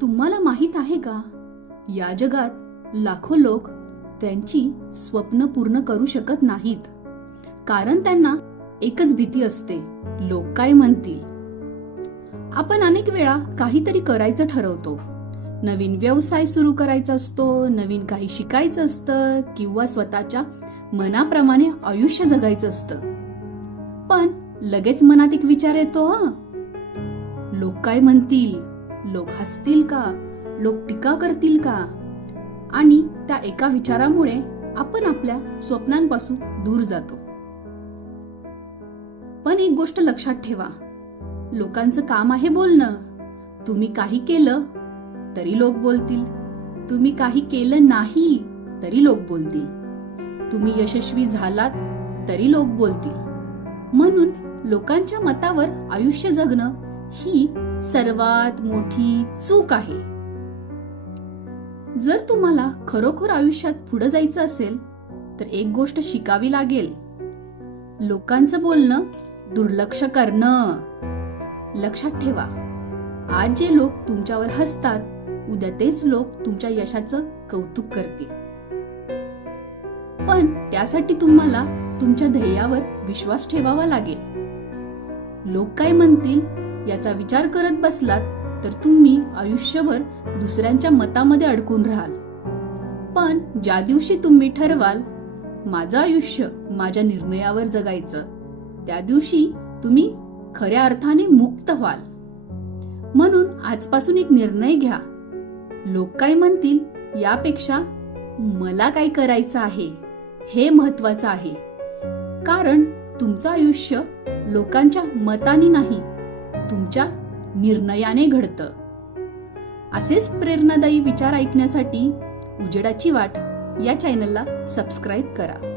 तुम्हाला माहित आहे का, या जगात लाखो लोक त्यांची स्वप्न पूर्ण करू शकत नाहीत, कारण त्यांना एकच भीती असते, लोक काय म्हणतील. आपण अनेक वेळा काहीतरी करायचं ठरवतो, नवीन व्यवसाय सुरू करायचा असतो, नवीन काही शिकायचं असतं किंवा स्वतःच्या मनाप्रमाणे आयुष्य जगायचं असतं. पण लगेच मनात एक विचार येतो, लोक काय म्हणतील, लोक हसतील का, लोक टीका करतील का, आणि त्या एका विचारामुळे आपण आपल्या स्वप्नांपासून दूर जातो. पण एक गोष्ट लक्षात ठेवा, लोकांचं काम आहे बोलणं. तुम्ही काही केलं तरी लोक बोलतील, तुम्ही काही केलं नाही तरी लोक बोलतील, तुम्ही यशस्वी झालात तरी लोक बोलतील. म्हणून लोकांच्या मतावर आयुष्य जगणं ही सर्वात मोठी चूक आहे. जर तुम्हाला खरोखर आयुष्यात पुढे जायचं असेल तर एक गोष्ट शिकावी लागेल, लोकांचं बोलणं दुर्लक्ष करणं. लक्षात ठेवा, आज जे लोक तुमच्यावर हसतात, उद्या तेच लोक तुमच्या यशाचं कौतुक करतील. पण त्यासाठी तुम्हाला तुमच्या ध्येयावर विश्वास ठेवावा लागेल. लोक काय म्हणतील याचा विचार करत बसलात तर तुम्ही आयुष्यभर दुसऱ्यांच्या मतामध्ये अडकून राहाल. पण ज्या दिवशी तुम्ही ठरवाल, माझं आयुष्य माझ्या निर्णयावर जगायचं, त्या दिवशी तुम्ही खऱ्या अर्थाने मुक्त व्हाल. म्हणून आजपासून एक निर्णय घ्या, लोक काय म्हणतील यापेक्षा मला काय करायचं आहे हे महत्वाचं आहे. कारण तुमचं आयुष्य लोकांच्या मताने नाही, तुमच्या निर्णयाने घडतं. असेच प्रेरणादायी विचार ऐकण्यासाठी उजेडाची वाट या चॅनलला सबस्क्राईब करा.